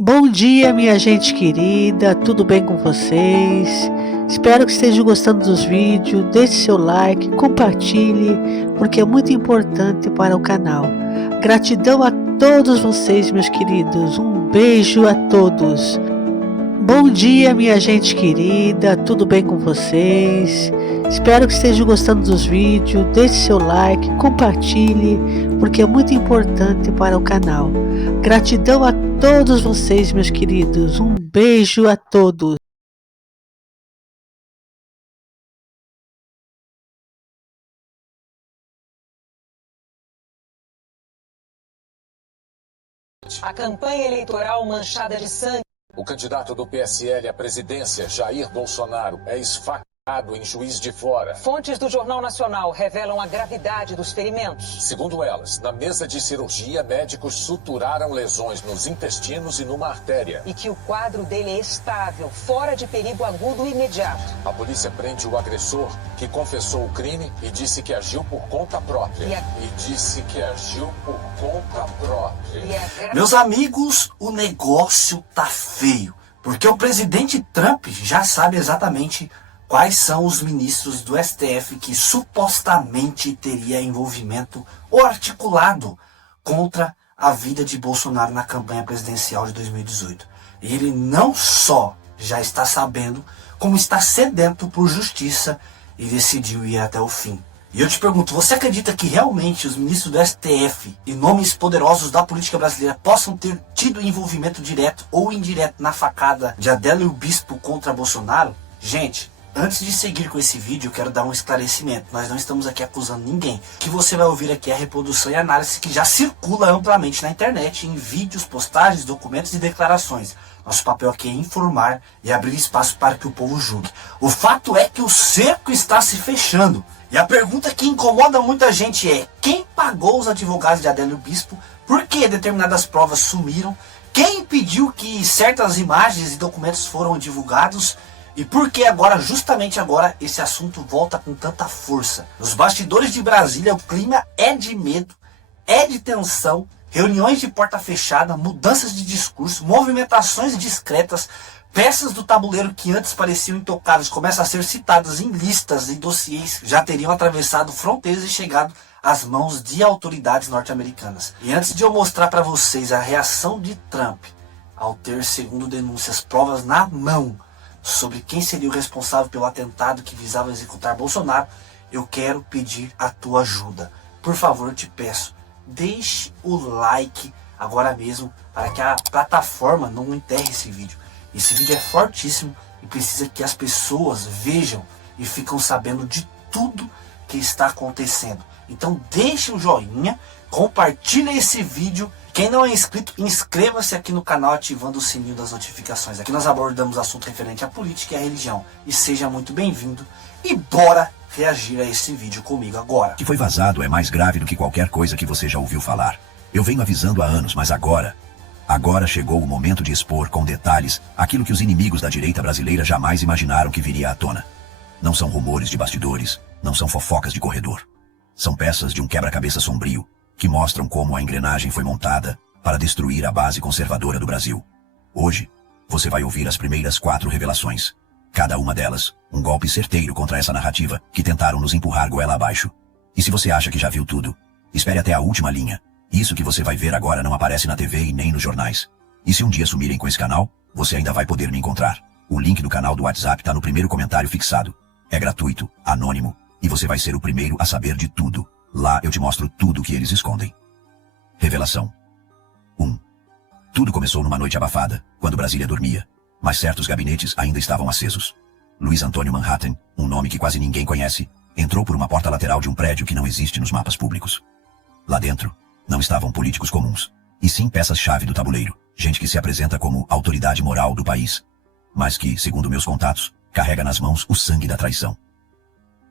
Bom dia, minha gente querida, tudo bem com vocês? Espero que estejam gostando dos vídeos, deixe seu like, compartilhe, porque é muito importante para o canal. Gratidão a todos vocês, meus queridos, um beijo a todos. Bom dia, minha gente querida, tudo bem com vocês? Espero que estejam gostando dos vídeos, deixe seu like, compartilhe, porque é muito importante para o canal. Gratidão a todos vocês, meus queridos, um beijo a todos. A campanha eleitoral manchada de sangue. O candidato do PSL à presidência, Jair Bolsonaro, é esfaqueado em Juiz de Fora. Fontes do Jornal Nacional revelam a gravidade dos ferimentos. Segundo elas, na mesa de cirurgia, médicos suturaram lesões nos intestinos e numa artéria. E que o quadro dele é estável, fora de perigo agudo e imediato. A polícia prende o agressor, que confessou o crime e disse que agiu por conta própria. Meus amigos, o negócio tá feio, porque o presidente Trump já sabe exatamente quais são os ministros do STF que supostamente teria envolvimento ou articulado contra a vida de Bolsonaro na campanha presidencial de 2018. E ele não só já está sabendo, como está sedento por justiça e decidiu ir até o fim. E eu te pergunto, você acredita que realmente os ministros do STF e nomes poderosos da política brasileira possam ter tido envolvimento direto ou indireto na facada de Adélio Bispo contra Bolsonaro? Gente, antes de seguir com esse vídeo, eu quero dar um esclarecimento. Nós não estamos aqui acusando ninguém. O que você vai ouvir aqui é a reprodução e análise que já circula amplamente na internet, em vídeos, postagens, documentos e declarações. Nosso papel aqui é informar e abrir espaço para que o povo julgue. O fato é que o cerco está se fechando. E a pergunta que incomoda muita gente é: quem pagou os advogados de Adélio Bispo? Por que determinadas provas sumiram? Quem impediu que certas imagens e documentos foram divulgados? E por que agora, justamente agora, esse assunto volta com tanta força? Nos bastidores de Brasília, o clima é de medo, é de tensão, reuniões de porta fechada, mudanças de discurso, movimentações discretas, peças do tabuleiro que antes pareciam intocáveis começam a ser citadas em listas e dossiês que já teriam atravessado fronteiras e chegado às mãos de autoridades norte-americanas. E antes de eu mostrar para vocês a reação de Trump ao ter, segundo denúncias, provas na mão sobre quem seria o responsável pelo atentado que visava executar Bolsonaro, eu quero pedir a tua ajuda. Por favor, eu te peço, deixe o like agora mesmo para que a plataforma não enterre esse vídeo. Esse vídeo é fortíssimo e precisa que as pessoas vejam e ficam sabendo de tudo que está acontecendo. Então deixe um joinha, compartilhe esse vídeo. Quem não é inscrito, inscreva-se aqui no canal ativando o sininho das notificações. Aqui nós abordamos assunto referente à política e à religião. E seja muito bem-vindo e bora reagir a esse vídeo comigo agora. O que foi vazado é mais grave do que qualquer coisa que você já ouviu falar. Eu venho avisando há anos, mas agora chegou o momento de expor com detalhes aquilo que os inimigos da direita brasileira jamais imaginaram que viria à tona. Não são rumores de bastidores, não são fofocas de corredor. São peças de um quebra-cabeça sombrio que mostram como a engrenagem foi montada para destruir a base conservadora do Brasil. Hoje, você vai ouvir as primeiras 4 revelações. Cada uma delas, um golpe certeiro contra essa narrativa que tentaram nos empurrar goela abaixo. E se você acha que já viu tudo, espere até a última linha. Isso que você vai ver agora não aparece na TV e nem nos jornais. E se um dia sumirem com esse canal, você ainda vai poder me encontrar. O link do canal do WhatsApp tá no primeiro comentário fixado. É gratuito, anônimo, e você vai ser o primeiro a saber de tudo. Lá eu te mostro tudo que eles escondem. Revelação 1. Tudo começou numa noite abafada, quando Brasília dormia, mas certos gabinetes ainda estavam acesos. Luiz Antônio Manhattan, um nome que quase ninguém conhece, entrou por uma porta lateral de um prédio que não existe nos mapas públicos. Lá dentro, não estavam políticos comuns, e sim peças-chave do tabuleiro, gente que se apresenta como autoridade moral do país, mas que, segundo meus contatos, carrega nas mãos o sangue da traição.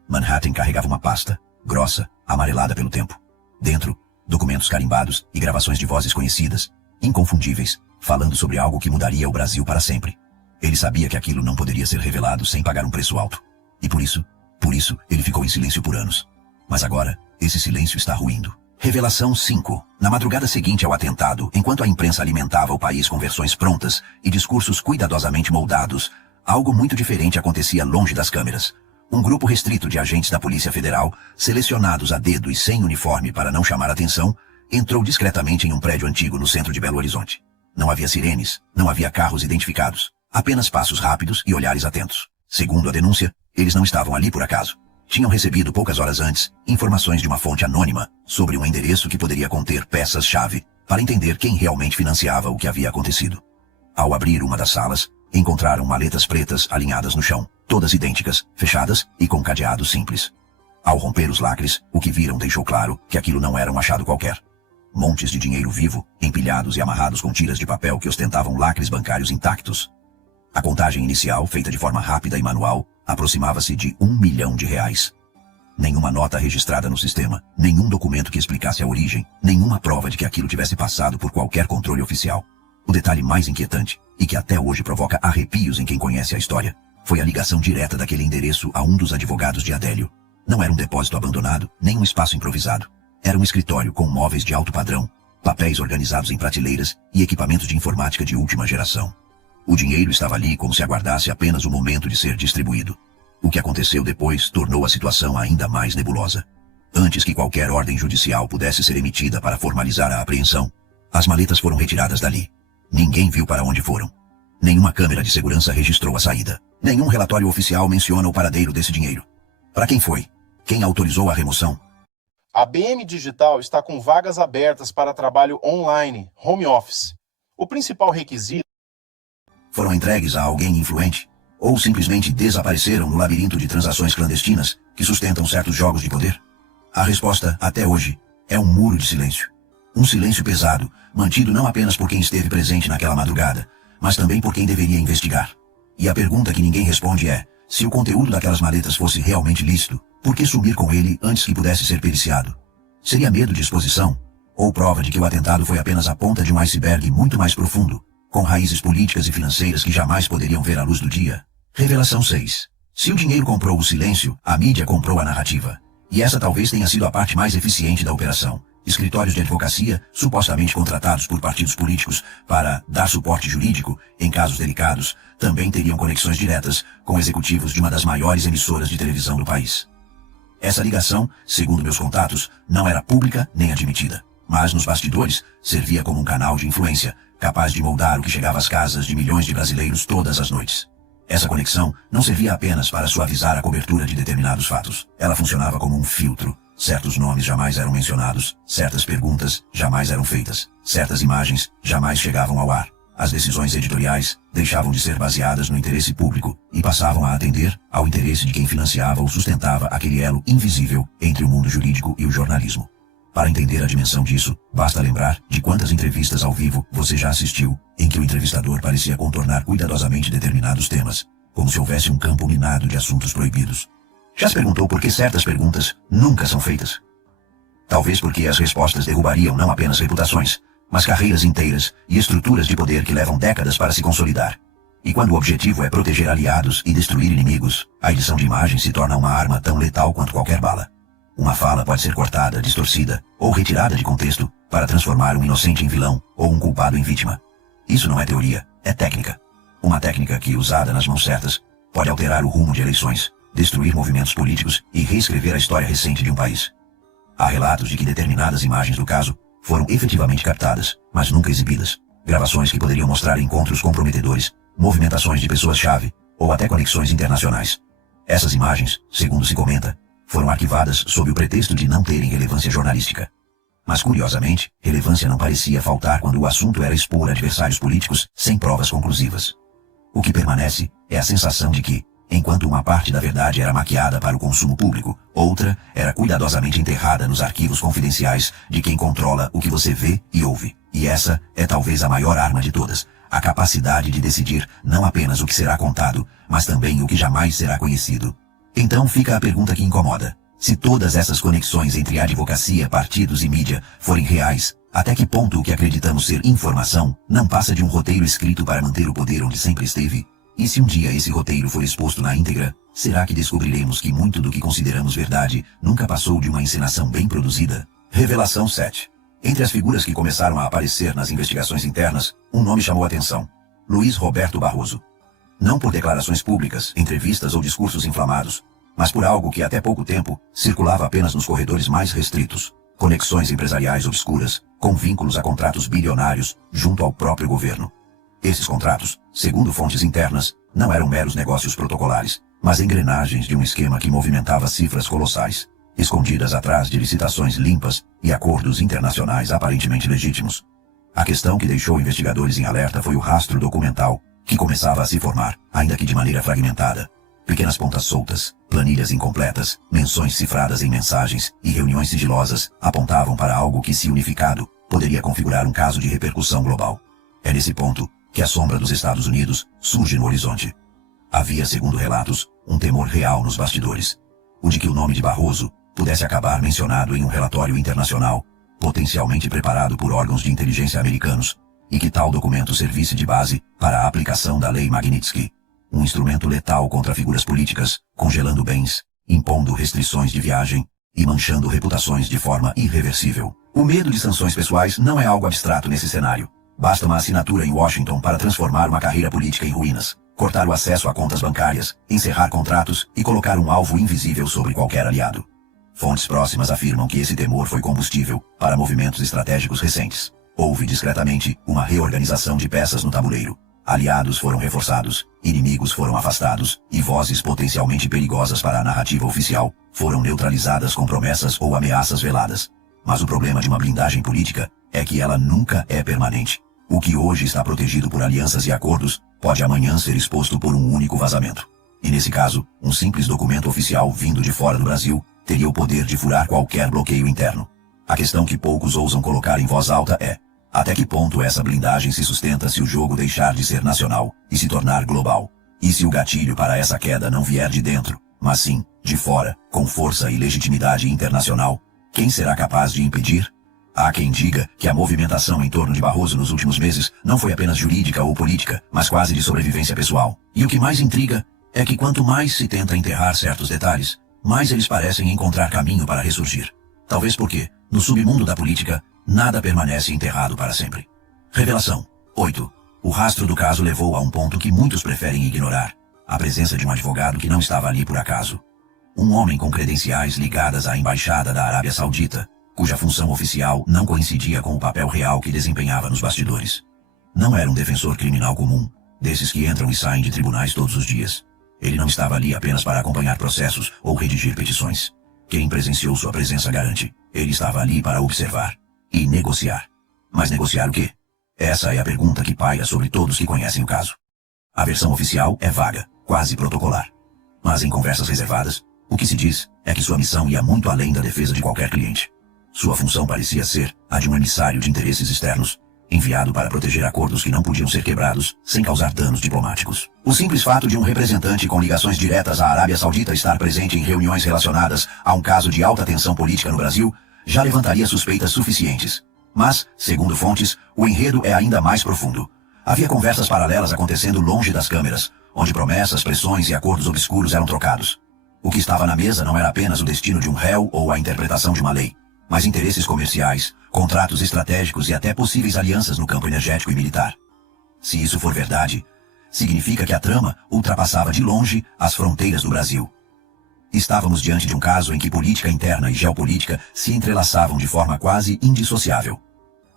Manhattan carregava uma pasta, grossa, amarelada pelo tempo. Dentro, documentos carimbados e gravações de vozes conhecidas, inconfundíveis, falando sobre algo que mudaria o Brasil para sempre. Ele sabia que aquilo não poderia ser revelado sem pagar um preço alto. E por isso, ele ficou em silêncio por anos. Mas agora, esse silêncio está ruindo. Revelação 5. Na madrugada seguinte ao atentado, enquanto a imprensa alimentava o país com versões prontas e discursos cuidadosamente moldados, algo muito diferente acontecia longe das câmeras. Um grupo restrito de agentes da Polícia Federal, selecionados a dedo e sem uniforme para não chamar atenção, entrou discretamente em um prédio antigo no centro de Belo Horizonte. Não havia sirenes, não havia carros identificados, apenas passos rápidos e olhares atentos. Segundo a denúncia, eles não estavam ali por acaso. Tinham recebido poucas horas antes informações de uma fonte anônima sobre um endereço que poderia conter peças-chave para entender quem realmente financiava o que havia acontecido. Ao abrir uma das salas, encontraram maletas pretas alinhadas no chão, todas idênticas, fechadas e com cadeado simples. Ao romper os lacres, o que viram deixou claro que aquilo não era um achado qualquer. Montes de dinheiro vivo, empilhados e amarrados com tiras de papel que ostentavam lacres bancários intactos. A contagem inicial, feita de forma rápida e manual, aproximava-se de R$1 milhão. Nenhuma nota registrada no sistema, nenhum documento que explicasse a origem, nenhuma prova de que aquilo tivesse passado por qualquer controle oficial. O detalhe mais inquietante, e que até hoje provoca arrepios em quem conhece a história, foi a ligação direta daquele endereço a um dos advogados de Adélio. Não era um depósito abandonado, nem um espaço improvisado. Era um escritório com móveis de alto padrão, papéis organizados em prateleiras e equipamentos de informática de última geração. O dinheiro estava ali como se aguardasse apenas o momento de ser distribuído. O que aconteceu depois tornou a situação ainda mais nebulosa. Antes que qualquer ordem judicial pudesse ser emitida para formalizar a apreensão, as maletas foram retiradas dali. Ninguém viu para onde foram. Nenhuma câmera de segurança registrou a saída. Nenhum relatório oficial menciona o paradeiro desse dinheiro. Para quem foi? Quem autorizou a remoção? A BM Digital está com vagas abertas para trabalho online, home office. O principal requisito Foram entregues a alguém influente? Ou simplesmente desapareceram no labirinto de transações clandestinas que sustentam certos jogos de poder? A resposta, até hoje, é um muro de silêncio. Um silêncio pesado, mantido não apenas por quem esteve presente naquela madrugada, mas também por quem deveria investigar. E a pergunta que ninguém responde é, se o conteúdo daquelas maletas fosse realmente lícito, por que sumir com ele antes que pudesse ser periciado? Seria medo de exposição? Ou prova de que o atentado foi apenas a ponta de um iceberg muito mais profundo, com raízes políticas e financeiras que jamais poderiam ver a luz do dia? Revelação 6. Se o dinheiro comprou o silêncio, a mídia comprou a narrativa. E essa talvez tenha sido a parte mais eficiente da operação. Escritórios de advocacia, supostamente contratados por partidos políticos para dar suporte jurídico em casos delicados, também teriam conexões diretas com executivos de uma das maiores emissoras de televisão do país. Essa ligação, segundo meus contatos, não era pública nem admitida, mas nos bastidores servia como um canal de influência, capaz de moldar o que chegava às casas de milhões de brasileiros todas as noites. Essa conexão não servia apenas para suavizar a cobertura de determinados fatos. Ela funcionava como um filtro. Certos nomes jamais eram mencionados, certas perguntas jamais eram feitas, certas imagens jamais chegavam ao ar. As decisões editoriais deixavam de ser baseadas no interesse público e passavam a atender ao interesse de quem financiava ou sustentava aquele elo invisível entre o mundo jurídico e o jornalismo. Para entender a dimensão disso, basta lembrar de quantas entrevistas ao vivo você já assistiu, em que o entrevistador parecia contornar cuidadosamente determinados temas, como se houvesse um campo minado de assuntos proibidos. Já se perguntou por que certas perguntas nunca são feitas? Talvez porque as respostas derrubariam não apenas reputações, mas carreiras inteiras e estruturas de poder que levam décadas para se consolidar. E quando o objetivo é proteger aliados e destruir inimigos, a edição de imagem se torna uma arma tão letal quanto qualquer bala. Uma fala pode ser cortada, distorcida ou retirada de contexto para transformar um inocente em vilão ou um culpado em vítima. Isso não é teoria, é técnica. Uma técnica que, usada nas mãos certas, pode alterar o rumo de eleições, destruir movimentos políticos e reescrever a história recente de um país. Há relatos de que determinadas imagens do caso foram efetivamente captadas, mas nunca exibidas. Gravações que poderiam mostrar encontros comprometedores, movimentações de pessoas-chave ou até conexões internacionais. Essas imagens, segundo se comenta, foram arquivadas sob o pretexto de não terem relevância jornalística. Mas, curiosamente, relevância não parecia faltar quando o assunto era expor adversários políticos sem provas conclusivas. O que permanece é a sensação de que, enquanto uma parte da verdade era maquiada para o consumo público, outra era cuidadosamente enterrada nos arquivos confidenciais de quem controla o que você vê e ouve. E essa é talvez a maior arma de todas, a capacidade de decidir não apenas o que será contado, mas também o que jamais será conhecido. Então fica a pergunta que incomoda. Se todas essas conexões entre advocacia, partidos e mídia forem reais, até que ponto o que acreditamos ser informação não passa de um roteiro escrito para manter o poder onde sempre esteve? E se um dia esse roteiro for exposto na íntegra, será que descobriremos que muito do que consideramos verdade nunca passou de uma encenação bem produzida? Revelação 7. Entre as figuras que começaram a aparecer nas investigações internas, um nome chamou a atenção: Luiz Roberto Barroso. Não por declarações públicas, entrevistas ou discursos inflamados, mas por algo que até pouco tempo circulava apenas nos corredores mais restritos: conexões empresariais obscuras, com vínculos a contratos bilionários junto ao próprio governo. Esses contratos, segundo fontes internas, não eram meros negócios protocolares, mas engrenagens de um esquema que movimentava cifras colossais, escondidas atrás de licitações limpas e acordos internacionais aparentemente legítimos. A questão que deixou investigadores em alerta foi o rastro documental, que começava a se formar, ainda que de maneira fragmentada. Pequenas pontas soltas, planilhas incompletas, menções cifradas em mensagens e reuniões sigilosas apontavam para algo que, se unificado, poderia configurar um caso de repercussão global. É nesse ponto que a sombra dos Estados Unidos surge no horizonte. Havia, segundo relatos, um temor real nos bastidores: o de que o nome de Barroso pudesse acabar mencionado em um relatório internacional, potencialmente preparado por órgãos de inteligência americanos, e que tal documento servisse de base para a aplicação da Lei Magnitsky, um instrumento letal contra figuras políticas, congelando bens, impondo restrições de viagem e manchando reputações de forma irreversível. O medo de sanções pessoais não é algo abstrato nesse cenário. Basta uma assinatura em Washington para transformar uma carreira política em ruínas, cortar o acesso a contas bancárias, encerrar contratos e colocar um alvo invisível sobre qualquer aliado. Fontes próximas afirmam que esse temor foi combustível para movimentos estratégicos recentes. Houve discretamente uma reorganização de peças no tabuleiro. Aliados foram reforçados, inimigos foram afastados, e vozes potencialmente perigosas para a narrativa oficial foram neutralizadas com promessas ou ameaças veladas. Mas o problema de uma blindagem política é que ela nunca é permanente. O que hoje está protegido por alianças e acordos pode amanhã ser exposto por um único vazamento. E nesse caso, um simples documento oficial vindo de fora do Brasil teria o poder de furar qualquer bloqueio interno. A questão que poucos ousam colocar em voz alta é: até que ponto essa blindagem se sustenta se o jogo deixar de ser nacional e se tornar global? E se o gatilho para essa queda não vier de dentro, mas sim de fora, com força e legitimidade internacional, quem será capaz de impedir? Há quem diga que a movimentação em torno de Barroso nos últimos meses não foi apenas jurídica ou política, mas quase de sobrevivência pessoal. E o que mais intriga é que quanto mais se tenta enterrar certos detalhes, mais eles parecem encontrar caminho para ressurgir. Talvez porque, no submundo da política, nada permanece enterrado para sempre. Revelação 8. O rastro do caso levou a um ponto que muitos preferem ignorar: a presença de um advogado que não estava ali por acaso. Um homem com credenciais ligadas à Embaixada da Arábia Saudita, cuja função oficial não coincidia com o papel real que desempenhava nos bastidores. Não era um defensor criminal comum, desses que entram e saem de tribunais todos os dias. Ele não estava ali apenas para acompanhar processos ou redigir petições. Quem presenciou sua presença garante: ele estava ali para observar e negociar. Mas negociar o quê? Essa é a pergunta que paira sobre todos que conhecem o caso. A versão oficial é vaga, quase protocolar. Mas em conversas reservadas, o que se diz é que sua missão ia muito além da defesa de qualquer cliente. Sua função parecia ser a de um emissário de interesses externos, enviado para proteger acordos que não podiam ser quebrados sem causar danos diplomáticos. O simples fato de um representante com ligações diretas à Arábia Saudita estar presente em reuniões relacionadas a um caso de alta tensão política no Brasil já levantaria suspeitas suficientes. Mas, segundo fontes, o enredo é ainda mais profundo. Havia conversas paralelas acontecendo longe das câmeras, onde promessas, pressões e acordos obscuros eram trocados. O que estava na mesa não era apenas o destino de um réu ou a interpretação de uma lei, mas interesses comerciais, contratos estratégicos e até possíveis alianças no campo energético e militar. Se isso for verdade, significa que a trama ultrapassava de longe as fronteiras do Brasil. Estávamos diante de um caso em que política interna e geopolítica se entrelaçavam de forma quase indissociável.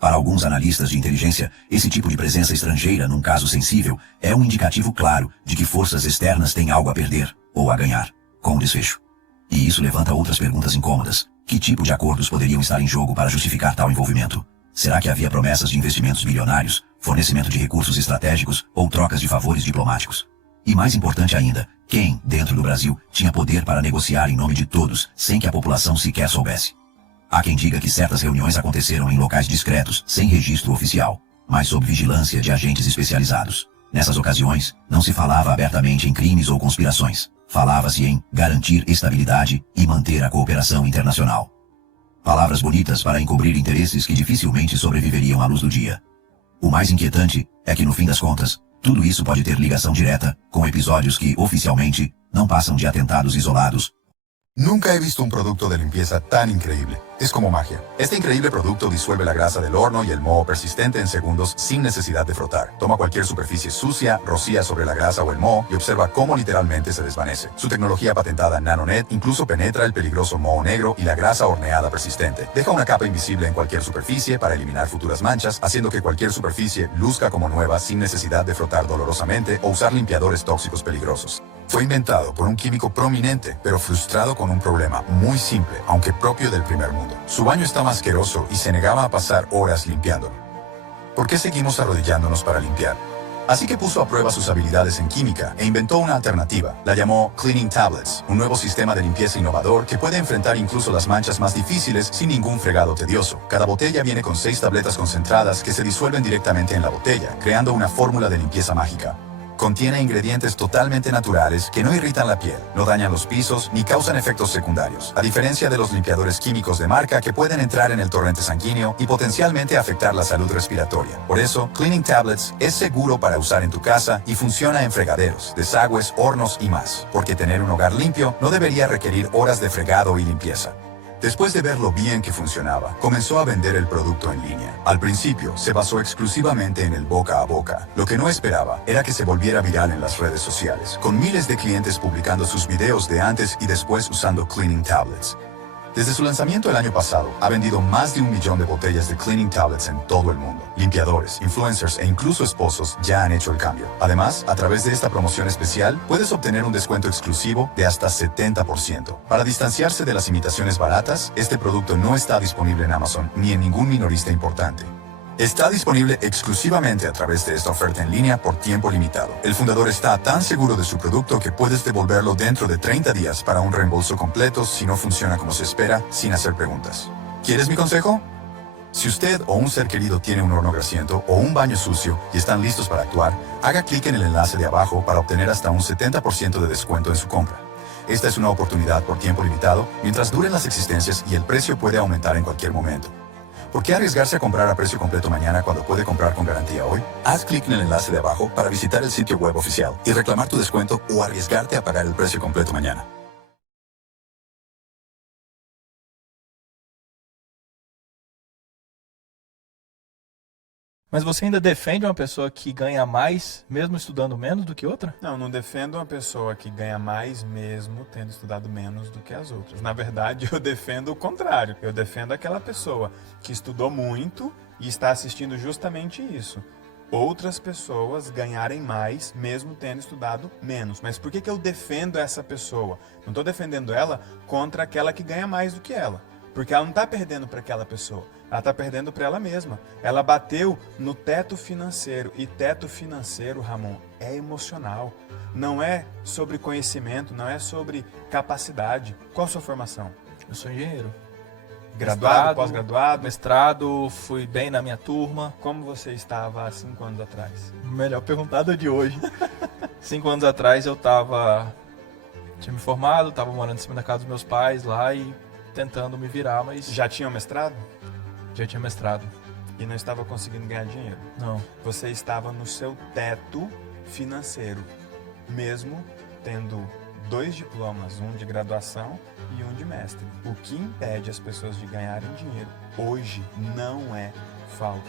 Para alguns analistas de inteligência, esse tipo de presença estrangeira num caso sensível é um indicativo claro de que forças externas têm algo a perder ou a ganhar com o desfecho. E isso levanta outras perguntas incômodas. Que tipo de acordos poderiam estar em jogo para justificar tal envolvimento? Será que havia promessas de investimentos bilionários, fornecimento de recursos estratégicos ou trocas de favores diplomáticos? E mais importante ainda, quem, dentro do Brasil, tinha poder para negociar em nome de todos, sem que a população sequer soubesse? Há quem diga que certas reuniões aconteceram em locais discretos, sem registro oficial, mas sob vigilância de agentes especializados. Nessas ocasiões, não se falava abertamente em crimes ou conspirações. Falava-se em garantir estabilidade e manter a cooperação internacional. Palavras bonitas para encobrir interesses que dificilmente sobreviveriam à luz do dia. O mais inquietante é que, no fim das contas, tudo isso pode ter ligação direta com episódios que, oficialmente, não passam de atentados isolados Nunca he visto un producto de limpieza tan increíble. Es como magia. Este increíble producto disuelve la grasa del horno y el moho persistente en segundos sin necesidad de frotar. Toma cualquier superficie sucia, rocía sobre la grasa o el moho y observa cómo literalmente se desvanece. Su tecnología patentada NanoNet incluso penetra el peligroso moho negro y la grasa horneada persistente. Deja una capa invisible en cualquier superficie para eliminar futuras manchas, haciendo que cualquier superficie luzca como nueva sin necesidad de frotar dolorosamente o usar limpiadores tóxicos peligrosos. Fue inventado por un químico prominente, pero frustrado con un problema muy simple, aunque propio del primer mundo. Su baño estaba asqueroso y se negaba a pasar horas limpiándolo. ¿Por qué seguimos arrodillándonos para limpiar? Así que puso a prueba sus habilidades en química e inventó una alternativa. La llamó Cleaning Tablets, un nuevo sistema de limpieza innovador que puede enfrentar incluso las manchas más difíciles sin ningún fregado tedioso. Cada botella viene con 6 tabletas concentradas que se disuelven directamente en la botella, creando una fórmula de limpieza mágica. Contiene ingredientes totalmente naturales que no irritan la piel, no dañan los pisos ni causan efectos secundarios, a diferencia de los limpiadores químicos de marca que pueden entrar en el torrente sanguíneo y potencialmente afectar la salud respiratoria. Por eso, Cleaning Tablets es seguro para usar en tu casa y funciona en fregaderos, desagües, hornos y más, porque tener un hogar limpio no debería requerir horas de fregado y limpieza. Después de ver lo bien que funcionaba, comenzó a vender el producto en línea. Al principio, se basó exclusivamente en el boca a boca. Lo que no esperaba era que se volviera viral en las redes sociales, con miles de clientes publicando sus videos de antes y después usando Cleaning Tablets. Desde su lanzamiento el año pasado, ha vendido más de 1 millón de botellas de Cleaning Tablets en todo el mundo. Limpiadores, influencers e incluso esposos ya han hecho el cambio. Además, a través de esta promoción especial, puedes obtener un descuento exclusivo de hasta 70%. Para distanciarse de las imitaciones baratas, este producto no está disponible en Amazon ni en ningún minorista importante. Está disponible exclusivamente a través de esta oferta en línea por tiempo limitado. El fundador está tan seguro de su producto que puedes devolverlo dentro de 30 días para un reembolso completo si no funciona como se espera, sin hacer preguntas. ¿Quieres mi consejo? Si usted o un ser querido tiene un horno grasiento o un baño sucio y están listos para actuar, haga clic en el enlace de abajo para obtener hasta un 70% de descuento en su compra. Esta es una oportunidad por tiempo limitado mientras duren las existencias y el precio puede aumentar en cualquier momento. ¿Por qué arriesgarse a comprar a precio completo mañana cuando puede comprar con garantía hoy? Haz clic en el enlace de abajo para visitar el sitio web oficial y reclamar tu descuento o arriesgarte a pagar el precio completo mañana. Mas você ainda defende uma pessoa que ganha mais, mesmo estudando menos do que outra? Não, não defendo uma pessoa que ganha mais mesmo tendo estudado menos do que as outras. Na verdade, eu defendo o contrário. Eu defendo aquela pessoa que estudou muito e está assistindo justamente isso. Outras pessoas ganharem mais mesmo tendo estudado menos. Mas por que eu defendo essa pessoa? Não estou defendendo ela contra aquela que ganha mais do que ela. Porque ela não está perdendo para aquela pessoa, ela está perdendo para ela mesma. Ela bateu no teto financeiro, e teto financeiro, Ramon, é emocional. Não é sobre conhecimento, não é sobre capacidade. Qual a sua formação? Eu sou engenheiro. Graduado, pós-graduado? Mestrado, fui bem na minha turma. Como você estava há 5 anos atrás? Melhor perguntada de hoje. 5 anos atrás eu tinha me formado, estava morando em cima da casa dos meus pais lá e tentando me virar, mas... Já tinha mestrado? Já tinha mestrado. E não estava conseguindo ganhar dinheiro? Não. Você estava no seu teto financeiro, mesmo tendo 2 diplomas, um de graduação e um de mestre. O que impede as pessoas de ganharem dinheiro hoje não é falta.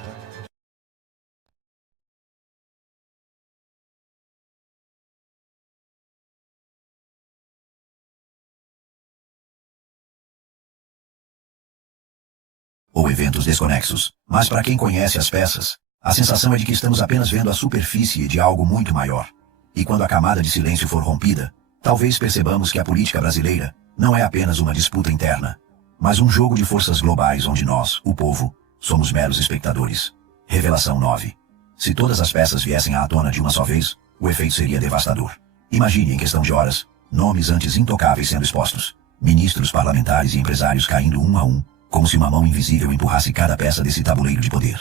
Ou eventos desconexos. Mas para quem conhece as peças, a sensação é de que estamos apenas vendo a superfície de algo muito maior. E quando a camada de silêncio for rompida, talvez percebamos que a política brasileira não é apenas uma disputa interna, mas um jogo de forças globais onde nós, o povo, somos meros espectadores. Revelação 9. Se todas as peças viessem à tona de uma só vez, o efeito seria devastador. Imagine em questão de horas, nomes antes intocáveis sendo expostos, ministros, parlamentares e empresários caindo um a um, como se uma mão invisível empurrasse cada peça desse tabuleiro de poder.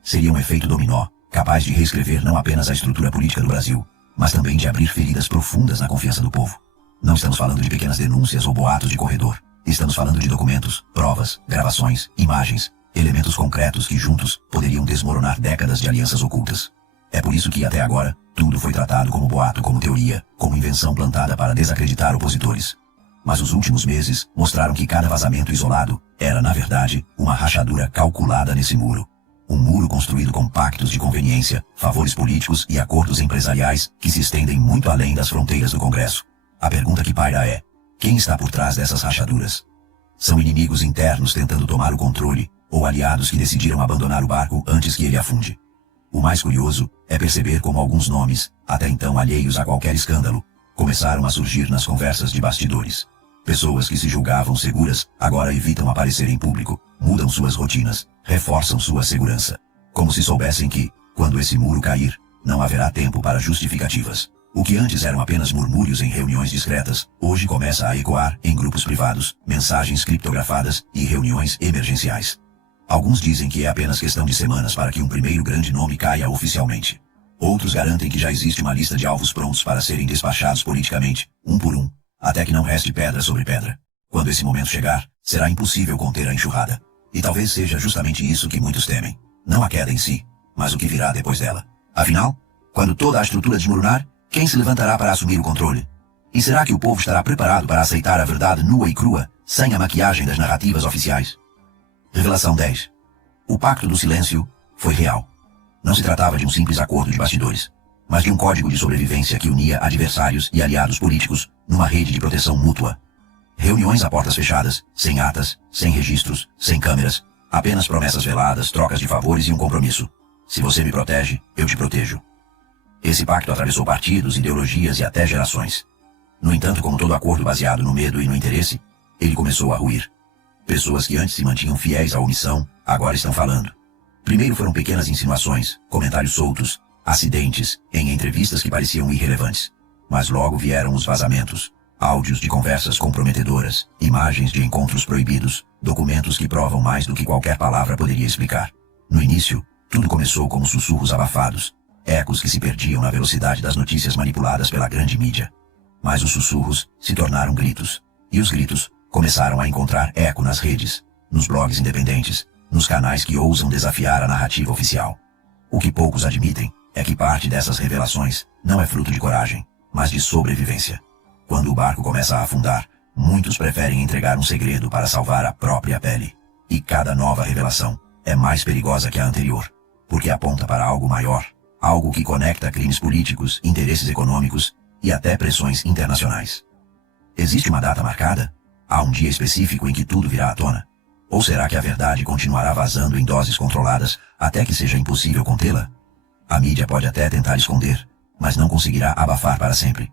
Seria um efeito dominó, capaz de reescrever não apenas a estrutura política do Brasil, mas também de abrir feridas profundas na confiança do povo. Não estamos falando de pequenas denúncias ou boatos de corredor. Estamos falando de documentos, provas, gravações, imagens, elementos concretos que juntos poderiam desmoronar décadas de alianças ocultas. É por isso que, até agora, tudo foi tratado como boato, como teoria, como invenção plantada para desacreditar opositores. Mas os últimos meses mostraram que cada vazamento isolado era, na verdade, uma rachadura calculada nesse muro. Um muro construído com pactos de conveniência, favores políticos e acordos empresariais que se estendem muito além das fronteiras do Congresso. A pergunta que paira é: quem está por trás dessas rachaduras? São inimigos internos tentando tomar o controle, ou aliados que decidiram abandonar o barco antes que ele afunde? O mais curioso é perceber como alguns nomes, até então alheios a qualquer escândalo, começaram a surgir nas conversas de bastidores. Pessoas que se julgavam seguras agora evitam aparecer em público, mudam suas rotinas, reforçam sua segurança. Como se soubessem que, quando esse muro cair, não haverá tempo para justificativas. O que antes eram apenas murmúrios em reuniões discretas, hoje começa a ecoar em grupos privados, mensagens criptografadas e reuniões emergenciais. Alguns dizem que é apenas questão de semanas para que um primeiro grande nome caia oficialmente. Outros garantem que já existe uma lista de alvos prontos para serem despachados politicamente, um por um, até que não reste pedra sobre pedra. Quando esse momento chegar, será impossível conter a enxurrada. E talvez seja justamente isso que muitos temem. Não a queda em si, mas o que virá depois dela. Afinal, quando toda a estrutura desmoronar, quem se levantará para assumir o controle? E será que o povo estará preparado para aceitar a verdade nua e crua, sem a maquiagem das narrativas oficiais? Revelação 10. O Pacto do Silêncio foi real. Não se tratava de um simples acordo de bastidores, mas de um código de sobrevivência que unia adversários e aliados políticos numa rede de proteção mútua. Reuniões a portas fechadas, sem atas, sem registros, sem câmeras, apenas promessas veladas, trocas de favores e um compromisso. Se você me protege, eu te protejo. Esse pacto atravessou partidos, ideologias e até gerações. No entanto, como todo acordo baseado no medo e no interesse, ele começou a ruir. Pessoas que antes se mantinham fiéis à omissão, agora estão falando. Primeiro foram pequenas insinuações, comentários soltos, acidentes, em entrevistas que pareciam irrelevantes. Mas logo vieram os vazamentos, áudios de conversas comprometedoras, imagens de encontros proibidos, documentos que provam mais do que qualquer palavra poderia explicar. No início, tudo começou como sussurros abafados, ecos que se perdiam na velocidade das notícias manipuladas pela grande mídia. Mas os sussurros se tornaram gritos, e os gritos começaram a encontrar eco nas redes, nos blogs independentes, nos canais que ousam desafiar a narrativa oficial. O que poucos admitem é que parte dessas revelações não é fruto de coragem, mas de sobrevivência. Quando o barco começa a afundar, muitos preferem entregar um segredo para salvar a própria pele. E cada nova revelação é mais perigosa que a anterior, porque aponta para algo maior, algo que conecta crimes políticos, interesses econômicos e até pressões internacionais. Existe uma data marcada? Há um dia específico em que tudo virá à tona? Ou será que a verdade continuará vazando em doses controladas até que seja impossível contê-la? A mídia pode até tentar esconder, mas não conseguirá abafar para sempre.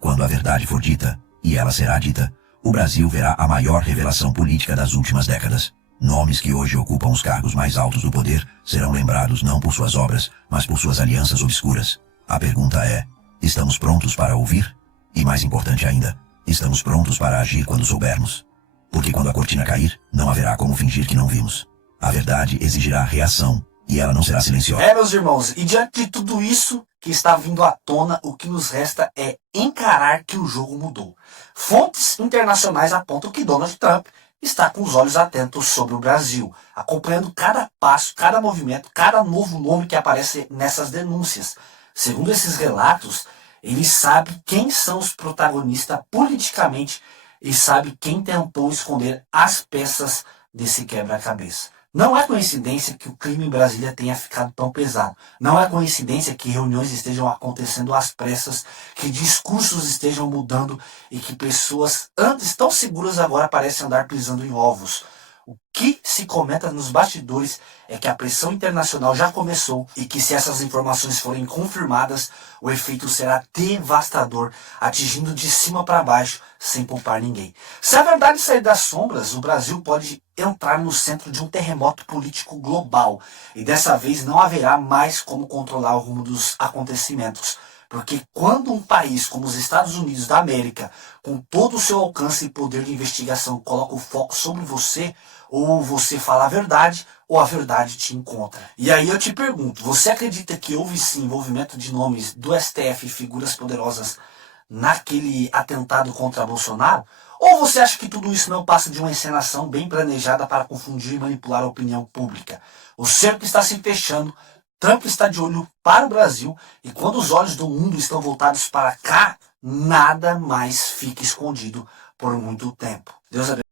Quando a verdade for dita, e ela será dita, o Brasil verá a maior revelação política das últimas décadas. Nomes que hoje ocupam os cargos mais altos do poder serão lembrados não por suas obras, mas por suas alianças obscuras. A pergunta é: estamos prontos para ouvir? E mais importante ainda, estamos prontos para agir quando soubermos? Porque quando a cortina cair, não haverá como fingir que não vimos. A verdade exigirá reação, e ela não será silenciosa. Meus irmãos, e diante de tudo isso que está vindo à tona, o que nos resta é encarar que o jogo mudou. Fontes internacionais apontam que Donald Trump está com os olhos atentos sobre o Brasil, acompanhando cada passo, cada movimento, cada novo nome que aparece nessas denúncias. Segundo esses relatos, ele sabe quem são os protagonistas politicamente e sabe quem tentou esconder as peças desse quebra-cabeça. Não é coincidência que o crime em Brasília tenha ficado tão pesado. Não é coincidência que reuniões estejam acontecendo às pressas, que discursos estejam mudando e que pessoas antes tão seguras agora parecem andar pisando em ovos. O que se comenta nos bastidores é que a pressão internacional já começou e que se essas informações forem confirmadas, o efeito será devastador, atingindo de cima para baixo, sem poupar ninguém. Se a verdade sair das sombras, o Brasil pode entrar no centro de um terremoto político global e dessa vez não haverá mais como controlar o rumo dos acontecimentos. Porque quando um país como os Estados Unidos da América, com todo o seu alcance e poder de investigação, coloca o foco sobre você, ou você fala a verdade, ou a verdade te encontra. E aí eu te pergunto, você acredita que houve sim envolvimento de nomes do STF e figuras poderosas naquele atentado contra Bolsonaro? Ou você acha que tudo isso não passa de uma encenação bem planejada para confundir e manipular a opinião pública? O cerco está se fechando, Trump está de olho para o Brasil e quando os olhos do mundo estão voltados para cá, nada mais fica escondido por muito tempo. Deus abençoe.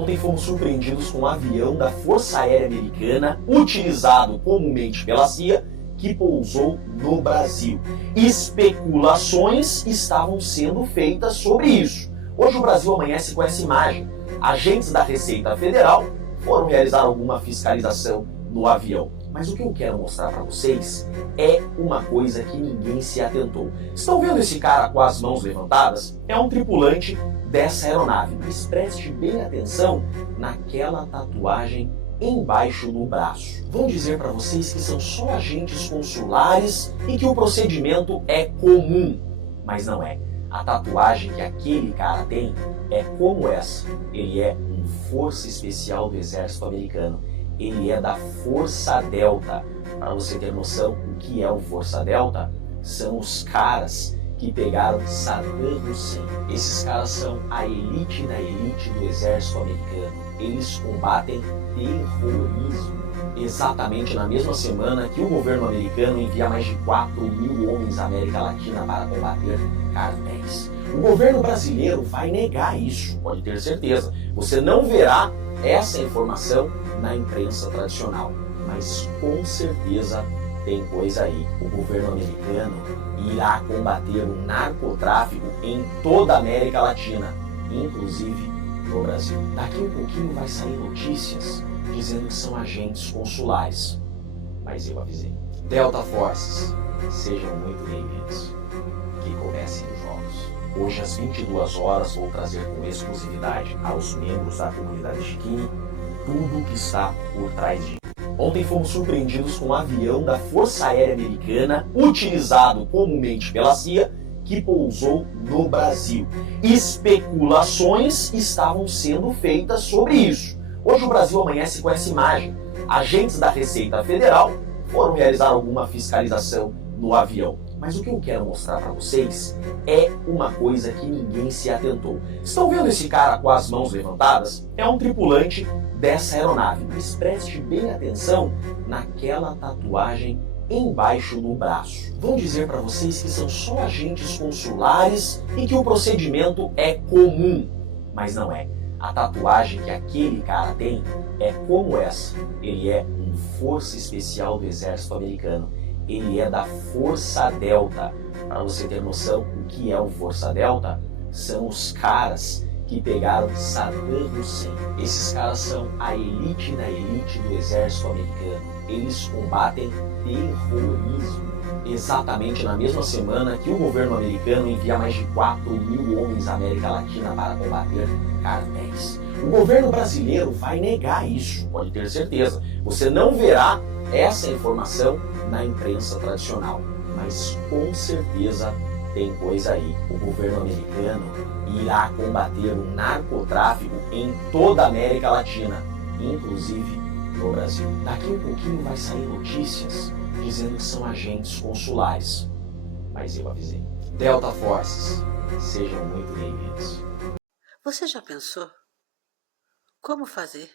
Ontem fomos surpreendidos com um avião da Força Aérea Americana, utilizado comumente pela CIA, que pousou no Brasil. Especulações estavam sendo feitas sobre isso. Hoje o Brasil amanhece com essa imagem. Agentes da Receita Federal foram realizar alguma fiscalização no avião. Mas o que eu quero mostrar para vocês é uma coisa que ninguém se atentou. Estão vendo esse cara com as mãos levantadas? É um tripulante dessa aeronave. Mas preste bem atenção naquela tatuagem embaixo do braço. Vão dizer para vocês que são só agentes consulares e que o procedimento é comum. Mas não é. A tatuagem que aquele cara tem é como essa. Ele é um força especial do exército americano. Ele é da Força Delta. Para você ter noção, o que é o Força Delta? São os caras que pegaram Saddam Hussein. Esses caras são a elite da elite do exército americano. Eles combatem terrorismo. Exatamente na mesma semana que o governo americano envia mais de 4.000 homens à América Latina para combater cartéis. O governo brasileiro vai negar isso, pode ter certeza. Você não verá essa informação na imprensa tradicional, mas com certeza tem coisa aí. O governo americano irá combater o narcotráfico em toda a América Latina, inclusive no Brasil. Daqui um pouquinho vai sair notícias dizendo que são agentes consulares, mas eu avisei. Delta Forces, sejam muito bem-vindos. Que comecem os jogos. Hoje às 22 horas vou trazer com exclusividade aos membros da comunidade Chiquini tudo o que está por trás disso. Ontem fomos surpreendidos com um avião da Força Aérea Americana, utilizado comumente pela CIA, que pousou no Brasil. Especulações estavam sendo feitas sobre isso. Hoje o Brasil amanhece com essa imagem. Agentes da Receita Federal foram realizar alguma fiscalização no avião. Mas o que eu quero mostrar para vocês é uma coisa que ninguém se atentou. Estão vendo esse cara com as mãos levantadas? É um tripulante dessa aeronave. Mas preste bem atenção naquela tatuagem embaixo do braço. Vão dizer para vocês que são só agentes consulares e que o procedimento é comum. Mas não é. A tatuagem que aquele cara tem é como essa. Ele é um força especial do exército americano. Ele é da Força Delta. Para você ter noção, o que é o Força Delta? São os caras que pegaram Saddam Hussein. Esses caras são a elite da elite do exército americano. Eles combatem terrorismo. Exatamente na mesma semana que o governo americano envia mais de 4.000 homens à América Latina para combater cartéis. O governo brasileiro vai negar isso, pode ter certeza. Você não verá essa informação na imprensa tradicional, mas com certeza tem coisa aí. O governo americano irá combater o narcotráfico em toda a América Latina, inclusive no Brasil. Daqui um pouquinho vai sair notícias dizendo que são agentes consulares, mas eu avisei. Delta Forces, sejam muito bem-vindos. Você já pensou como fazer?